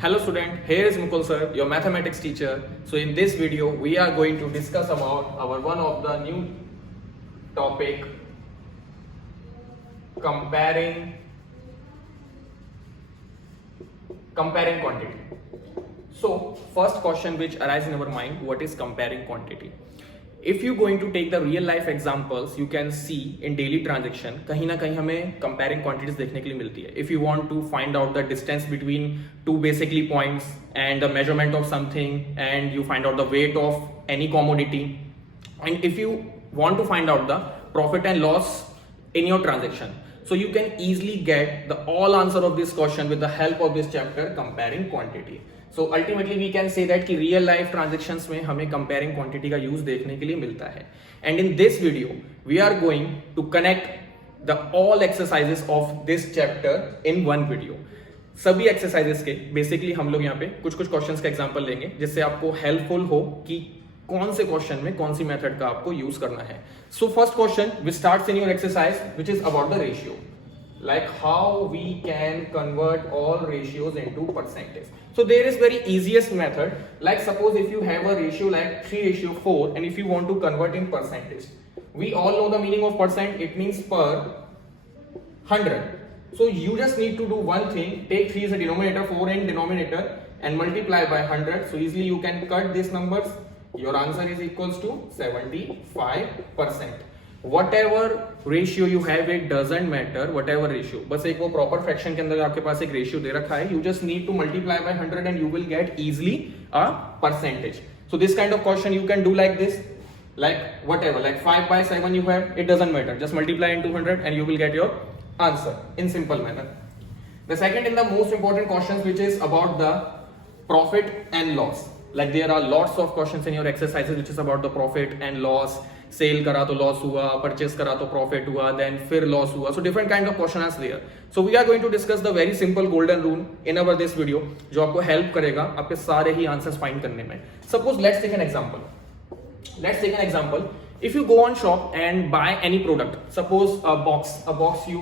Hello student, here is Mukul sir, your mathematics teacher. So in this video, we are going to discuss about our one of the new topic, comparing quantity. So first question which arises in our mind, what is comparing quantity? If you going to take the real life examples, you can see in daily transaction कहीं ना कहीं हमें comparing quantities देखने के लिए मिलती है. If you want to find out the distance between two basically points and the measurement of something, and you find out the weight of any commodity, and if you want to find out the profit and loss in your transaction, so you can easily get the all answer of this question with the help of this chapter, comparing quantity. So ultimately we can say that कि real life transactions में हमें comparing quantity का use देखने के लिए मिलता है. And in this video we are going to connect the all exercises of this chapter in one video. सभी exercises के basically हम लोग यहाँ पे कुछ questions का example लेंगे जिससे आपको helpful हो कि कौन से question में कौन सी method का आपको use करना है. So first question which starts in your exercise, which is about the ratio, like how we can convert all ratios into percentage. So there is very easiest method, like suppose if you have a ratio like 3:4 and if you want to convert in percentage, we all know the meaning of percent, it means per 100. So you just need to do one thing, take 3 as a denominator, 4 in denominator and multiply by 100. So easily you can cut these numbers, your answer is equals to 75%. Whatever ratio you have, it doesn't matter, whatever ratio, बस एक वो proper fraction के अंदर आपके पास एक ratio दे रखा है, you just need to multiply by 100 and you will get easily a percentage. So this kind of question you can do like this, like whatever, like 5 by 7 you have, it doesn't matter, just multiply into 100 and you will get your answer in simple manner. The second and the most important questions, which is about the profit and loss, like there are lots of questions in your exercises which is about the profit and loss. Sell करा तो loss हुआ, purchase करा तो profit हुआ, then फिर loss हुआ. So different kind of question are there. So we are going to discuss the very simple golden rule in our this video, जो आपको हेल्प करेगा आपके सारे ही आंसर्स फाइंड करने में. Suppose let's take an example. If you go on shop and buy any product, suppose a box you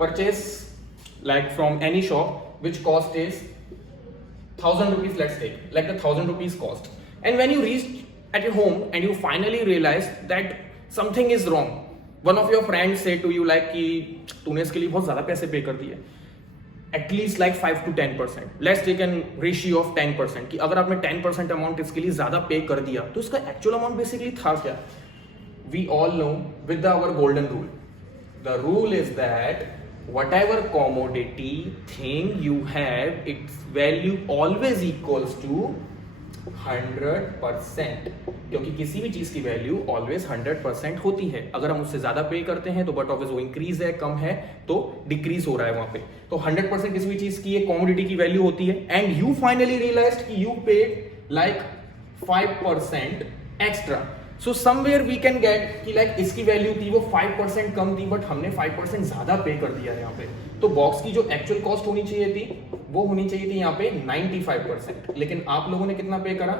purchase like from any shop which cost is 1000 rupees, let's take like the 1000 rupees cost, and when you reach at your home and you finally realize that something is wrong, one of your friends say to you like कि तूने इसके लिए बहुत ज़्यादा पैसे पे कर दिए, at least like 5 to 10%. Let's take an ratio of 10% कि अगर आपने 10% अमाउंट इसके लिए ज़्यादा पे कर दिया तो इसका एक्चुअल अमाउंट बेसिकली था क्या? We all know with our golden rule. The rule is that whatever commodity thing you have, its value always equals to 100%, क्योंकि किसी भी चीज की वैल्यू ऑलवेज 100% होती है. अगर हम उससे ज्यादा पे करते हैं तो बट ऑफिस वो इंक्रीज है, कम है तो डिक्रीज हो रहा है वहां पे. तो 100% किसी भी चीज की कमोडिटी की वैल्यू होती है, एंड यू फाइनली रियलाइज्ड कि you paid like 5% extra. So somewhere we can get कि लाइक इसकी वैल्यू थी वो 5% कम थी, बट हमने 5% ज्यादा पे कर दिया है यहाँ पे. तो बॉक्स की जो एक्चुअल कॉस्ट होनी चाहिए थी वो होनी चाहिए थी यहाँ पे 95%, लेकिन आप लोगों ने कितना पे करा?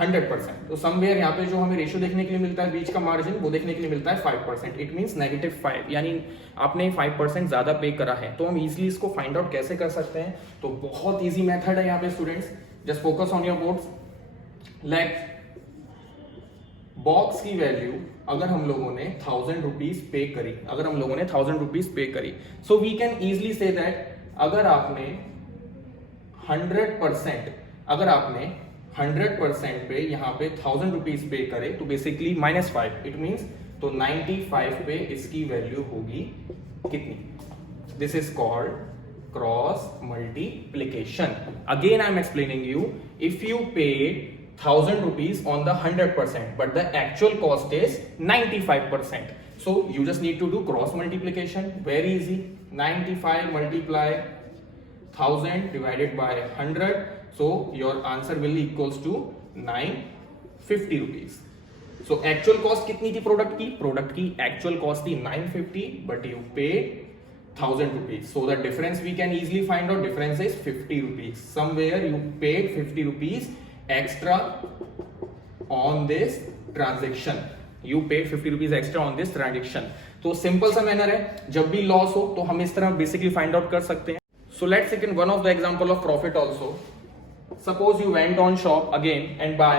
100%. तो समवेयर यहाँ पे जो हमें रेशियो देखने के लिए मिलता है, बीच का मार्जिन, वो देखने के लिए मिलता है 5%. इट मींस -5, यानी आपने 5% ज्यादा पे करा है. तो हम इजीली इसको फाइंड आउट कैसे कर सकते हैं? तो बहुत ईजी मेथड है यहाँ पे students. Just focus on your boards. Like box की वैल्यू अगर हम लोगों ने 1000 रुपीज पे करी, so we can easily say that अगर आपने 100% पे यहाँ पे 1000 रुपीज पे करे तो बेसिकली -5, इट मींस तो 95 पे इसकी वैल्यू होगी कितनी? This is called cross multiplication. Again I am explaining you. If you पे 1000 rupees on the 100%, but the actual cost is 95%. So you just need to do cross multiplication. Very easy. 95 multiply 1000 divided by 100. So your answer will equals to 950 rupees. So actual cost कितनी थी product की? Product की actual cost थी 950, but you paid 1000 rupees. So the difference we can easily find out. Difference is 50 rupees. Somewhere you paid 50 rupees extra on this transaction. You paid 50 rupees extra on this transaction. तो simple सा manner है, जब भी loss हो तो हम इस तरह बेसिकली फाइंड आउट कर सकते हैं. So let's take in one of the example of profit also. Suppose you went on shop again and buy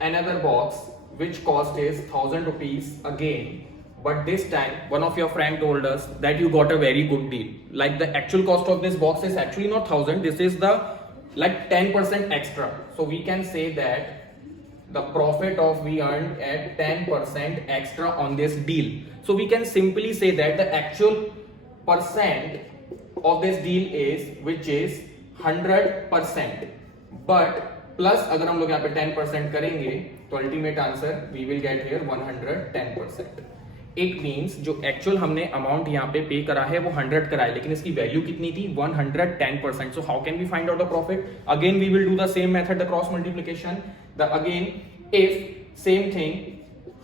another box which cost is 1000 rupees again, but this time one of your friend told us that you got a very good deal. Like the actual cost of this box is actually not 1000, this is the like 10% extra. So we can say that the profit of we earned at 10% extra on this deal. So we can simply say that the actual percent of this deal is which is 100%, but plus अगर हम लोग यहाँ पे 10% करेंगे तो ultimate answer we will get here 110%. It means जो actual हमने amount यहाँ पे पे करा है वो 100 करा है, लेकिन इसकी वैल्यू कितनी थी 110%. So how can we find out the profit? Again we will do the same method, the cross multiplication. The again if same thing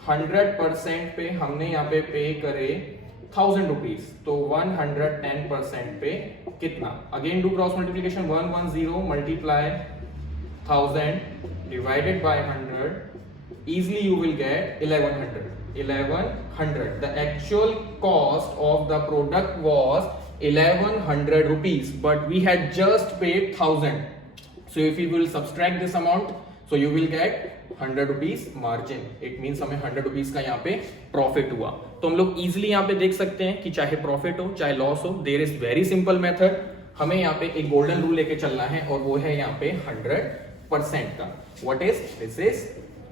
100% पे हमने यहाँ पे करे 1000 रुपीज, तो 110% पे कितना? Again do cross multiplication. 110 multiply 1000 divided by 100, easily you will get 1100. 1100. The actual cost of the product was 1100 rupees, but we had just paid 1000. So if you will subtract this amount, so you will get 100 rupees margin. It means हमें 100 rupees का यहाँ पे profit हुआ. तो हम लोग easily यहाँ पे देख सकते हैं कि चाहे profit हो चाहे loss हो, there is very simple method. हमें यहाँ पे एक golden rule लेके चलना है और वो है यहाँ पे 100% का. What is? This is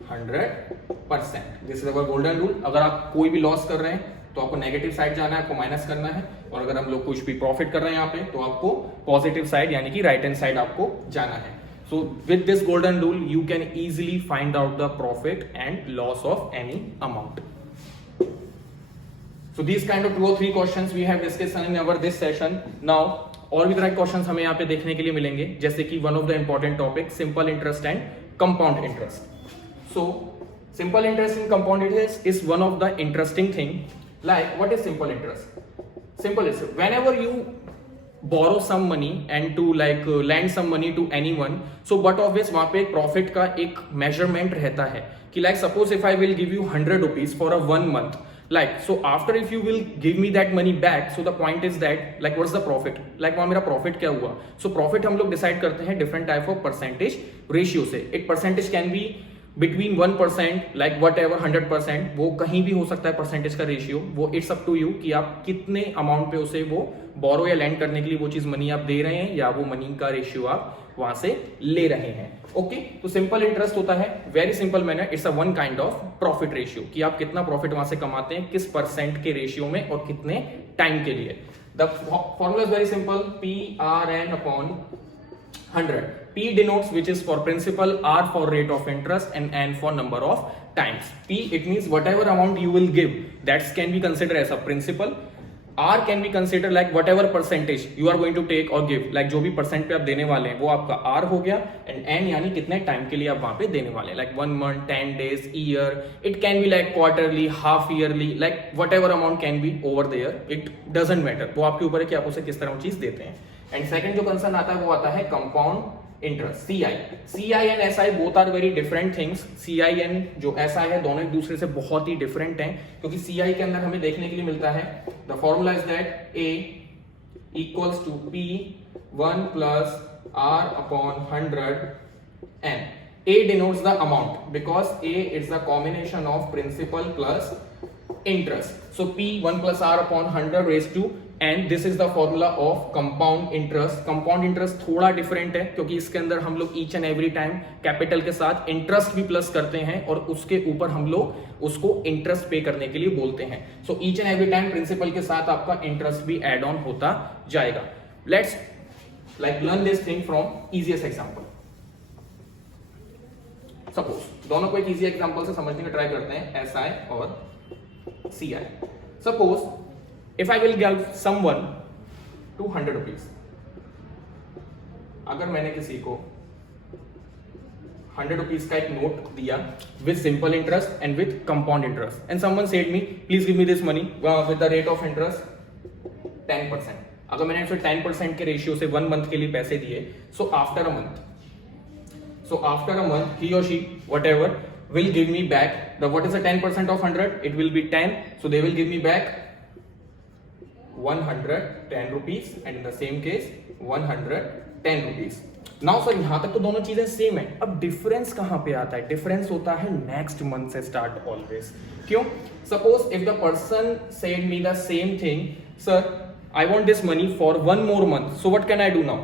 100%. This is our golden rule. अगर आप कोई भी लॉस कर रहे हैं तो आपको नेगेटिव साइड जाना है, आपको माइनस करना है, और अगर हम लोग कुछ भी प्रॉफिट कर रहे हैं यहाँ पे तो आपको पॉजिटिव साइड यानी कि राइट हैंड साइड आपको जाना है. So with this golden rule you can easily find out the profit and loss of any amount. So these kind of 2 or 3 questions we have discussed in our this session. Now और भी तरह के questions हमें यहाँ पे देखने के लिए मिलेंगे, जैसे कि one of the important topic simple interest and compound interest. So simple interest and compound interest is one of the interesting thing. Like what is simple interest? Simple is whenever you borrow some money and to like lend some money to anyone, so but obvious वहाँ पे एक profit का एक measurement रहता है कि like suppose if I will give you 100 rupees for a 1 month, like so after if you will give me that money back, so the point is that like what's the profit, like वहाँ मेरा profit क्या हुआ. So profit हम लोग decide करते हैं different type of percentage ratio से. एक percentage can be between 1% like whatever 100%, वो कहीं भी हो सकता है परसेंटेज का रेशियो. वो इट्स अप टू यू कि आप कितने अमाउंट पे उसे वो बोरो या लैंड करने के लिए वो चीज मनी आप दे रहे हैं या वो मनी का रेशियो आप वहां से ले रहे हैं. ओके, तो सिंपल इंटरेस्ट होता है very simple manner, it's a one kind of profit ratio कि आप कितना प्रॉफिट वहां से कमाते हैं, किस परसेंट के रेशियो में और कितने टाइम के लिए. The formula is very simple, PRN upon 100. P denotes which is for principal, R for rate of interest, and N for number of times. P it means whatever amount you will give, that can be considered as a principal. R can be considered like whatever percentage you are going to take or give, like जो भी percent पे आप देने वाले हैं वो आपका R हो गया, and N यानी कितने टाइम के लिए आप वहां पे देने वाले हैं, like 1 month, 10 days, year. It can be like quarterly, half yearly, like whatever amount can be over there. It doesn't matter. वो आपके ऊपर है कि आप उसे किस तरह चीज देते हैं. एंड सेकंड जो कंसर्न आता है वो आता है compound interest, CI and SI both are very different things. CI and जो SI है दोनों एक दूसरे से बहुत ही डिफरेंट हैं, क्योंकि CI के अंदर हमें देखने के लिए मिलता है the formula is that A equals to P1 plus R upon 100 N. A denotes the amount because A is the combination of principal plus interest. So P1 plus R upon 100 raised to and this is the formula of compound interest. compound interest थोड़ा different है क्योंकि इसके अंदर हम लोग each and every time capital के साथ interest भी प्लस करते हैं और उसके ऊपर हम लोग उसको इंटरेस्ट पे करने के लिए बोलते हैं. So each and every time principal के साथ आपका इंटरेस्ट भी एड ऑन होता जाएगा. Let's like learn this thing from easiest example. Suppose दोनों को एक इजी एग्जांपल से समझने का ट्राई करते हैं, SI और CI. Suppose if I will give someone 200 rupees, अगर मैंने किसी को 100 rupees का एक नोट दिया with simple interest and with compound interest and someone said me please give me this money with the rate of interest 10%. अगर मैंने उसे 10% के रेशियो से 1 month के लिए पैसे दिए, so after a month he or she whatever will give me back the what is the 10% of 100, it will be 10, so they will give me back 110 rupees and in the same case 110 rupees. Now sir यहां तक तो दोनों चीजें same है, अब difference कहां पे आता है? डिफरेंस होता है नेक्स्ट मंथ से स्टार्ट ऑलवेज। क्यों? Suppose if the person said me the same thing, sir I want this money for one more month, so what can I do now?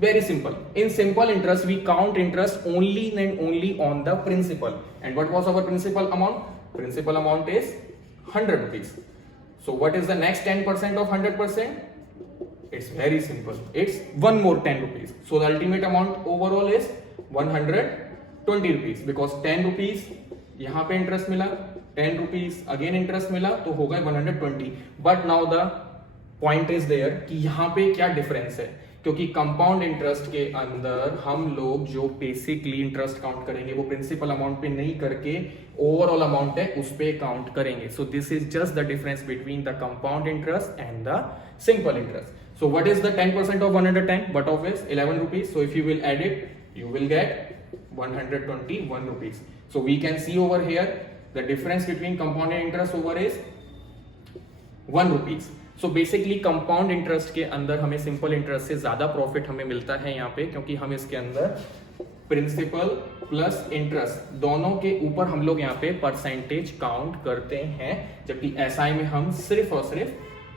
Very simple. In simple interest, we count interest only and only on the principal. And what was our principal amount? Principal amount is 100 rupees. So what is the next 10% of 100%? It's very simple. It's one more 10 rupees. So the ultimate amount overall is 120 rupees because 10 rupees यहाँ पे interest मिला, 10 rupees again interest मिला, तो हो गए 120. But now the point is there कि यहां पे क्या डिफरेंस है, क्योंकि कंपाउंड इंटरेस्ट के अंदर हम लोग जो बेसिकली इंटरेस्ट काउंट करेंगे वो प्रिंसिपल अमाउंट पे नहीं करके ओवरऑल अमाउंट है उस पे काउंट करेंगे। So this is just the difference between the compound interest and the simple interest. So what is the 10% of 110? But of is 11 rupees. So if you will add it, you will get 121 rupees. So we can see over here the difference between compound interest over is 1 rupees. So basically compound interest के अंदर हमें simple interest से ज्यादा profit हमें मिलता है यहाँ पे, क्योंकि हम इसके अंदर प्रिंसिपल प्लस इंटरेस्ट दोनों के ऊपर हम लोग यहाँ पे परसेंटेज काउंट करते हैं, जबकि एसआई में हम सिर्फ और सिर्फ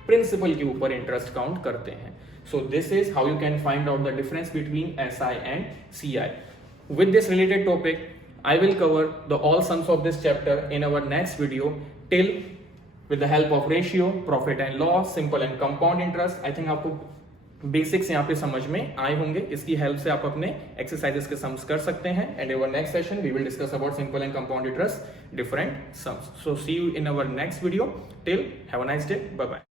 प्रिंसिपल के ऊपर इंटरेस्ट काउंट करते हैं। So this is how you can find out the difference between SI and CI. With this related topic I will cover the all sums of this chapter in our next video. Till with the help of ratio, profit and loss, simple and compound interest, I think आपको basics यहाँ पे समझ में आए होंगे। इसकी help से आप अपने एक्सरसाइजेस के सम्स कर सकते हैं। And our next session we will discuss about simple and compound interest different sums. So see you in our next video. Till have a nice day, bye bye.